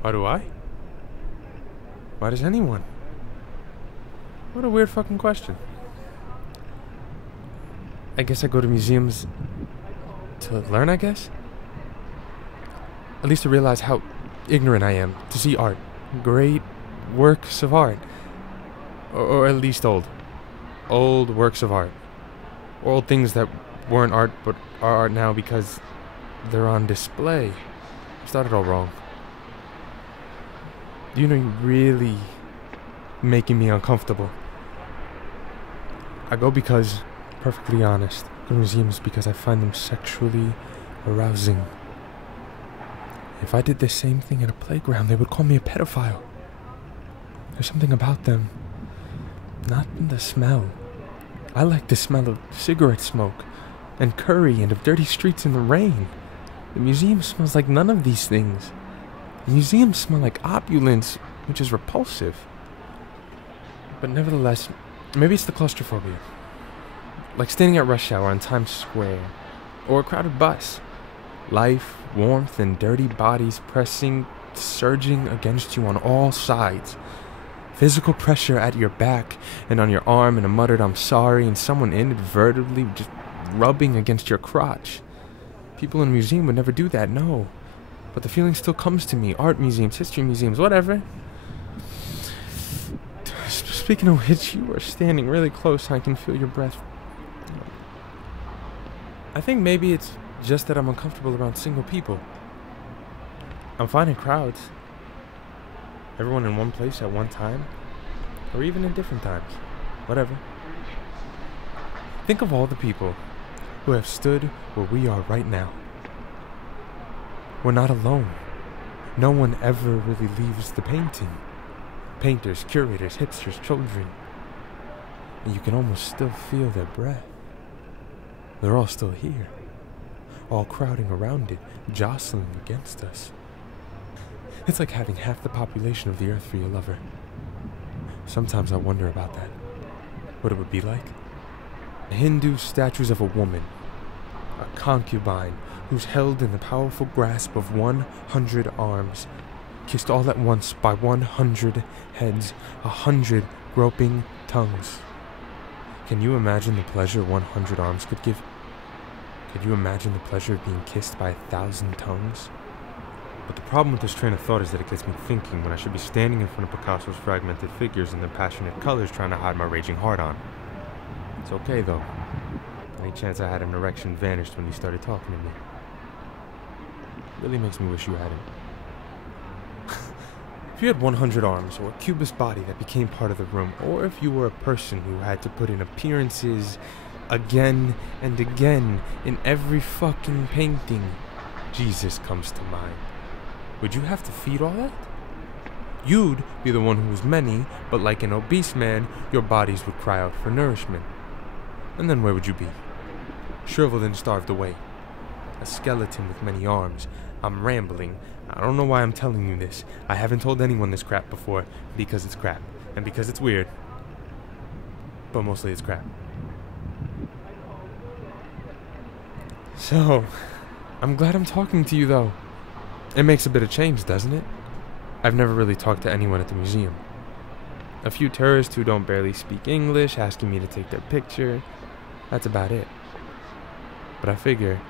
Why do I? Why does anyone? What a weird fucking question. I guess I go to museums to learn, I guess? At least to realize how ignorant I am, to see art. Great works of art. Or at least old. Old works of art. Old things that weren't art but are art now because they're on display. I started all wrong. You know, you're really making me uncomfortable. I go because, perfectly honest, I go to museums because I find them sexually arousing. If I did the same thing at a playground, they would call me a pedophile. There's something about them. Not the smell. I like the smell of cigarette smoke, and curry, and of dirty streets in the rain. The museum smells like none of these things. The museums smell like opulence, which is repulsive. But nevertheless, maybe it's the claustrophobia. Like standing at rush hour on Times Square, or a crowded bus. Life, warmth, and dirty bodies pressing, surging against you on all sides. Physical pressure at your back and on your arm, and a muttered "I'm sorry," and someone inadvertently just rubbing against your crotch. People in a museum would never do that, no. But the feeling still comes to me. Art museums, history museums, whatever. Speaking of which, you are standing really close. I can feel your breath. I think maybe it's just that I'm uncomfortable around single people. I'm fine in crowds. Everyone in one place at one time. Or even in different times. Whatever. Think of all the people who have stood where we are right now. We're not alone. No one ever really leaves the painting. Painters, curators, hipsters, children. And you can almost still feel their breath. They're all still here. All crowding around it, jostling against us. It's like having half the population of the earth for your lover. Sometimes I wonder about that. What it would be like. Hindu statues of a woman. A concubine who's held in the powerful grasp of 100 arms. Kissed all at once by 100 heads, 100 groping tongues. Can you imagine the pleasure 100 arms could give? Could you imagine the pleasure of being kissed by 1,000 tongues? But the problem with this train of thought is that it gets me thinking when I should be standing in front of Picasso's fragmented figures and their passionate colors trying to hide my raging heart on. It's okay though. Any chance I had an erection vanished when you started talking to me. Really makes me wish you hadn't. If you had 100 arms, or a cubist body that became part of the room, or if you were a person who had to put in appearances again and again in every fucking painting, Jesus comes to mind. Would you have to feed all that? You'd be the one who was many, but like an obese man, your bodies would cry out for nourishment. And then where would you be? Shriveled and starved away. A skeleton with many arms. I'm rambling. I don't know why I'm telling you this. I haven't told anyone this crap before, because it's crap, and because it's weird. But mostly it's crap. So, I'm glad I'm talking to you though. It makes a bit of change, doesn't it? I've never really talked to anyone at the museum. A few tourists who don't barely speak English asking me to take their picture. That's about it. But I figure,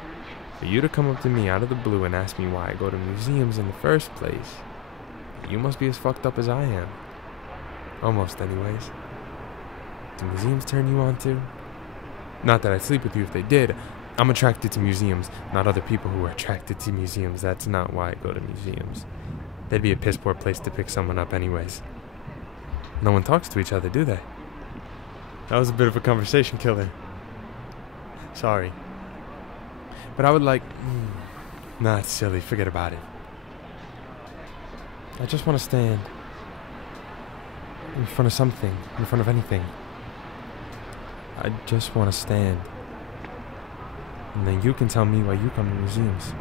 for you to come up to me out of the blue and ask me why I go to museums in the first place, you must be as fucked up as I am. Almost anyways. Do museums turn you on too? Not that I'd sleep with you if they did. I'm attracted to museums, not other people who are attracted to museums. That's not why I go to museums. They'd be a piss poor place to pick someone up anyways. No one talks to each other, do they? That was a bit of a conversation killer. Sorry. But I would like... Nah, it's silly. Forget about it. I just want to stand in front of something, in front of anything. I just want to stand. And then you can tell me why you come to museums.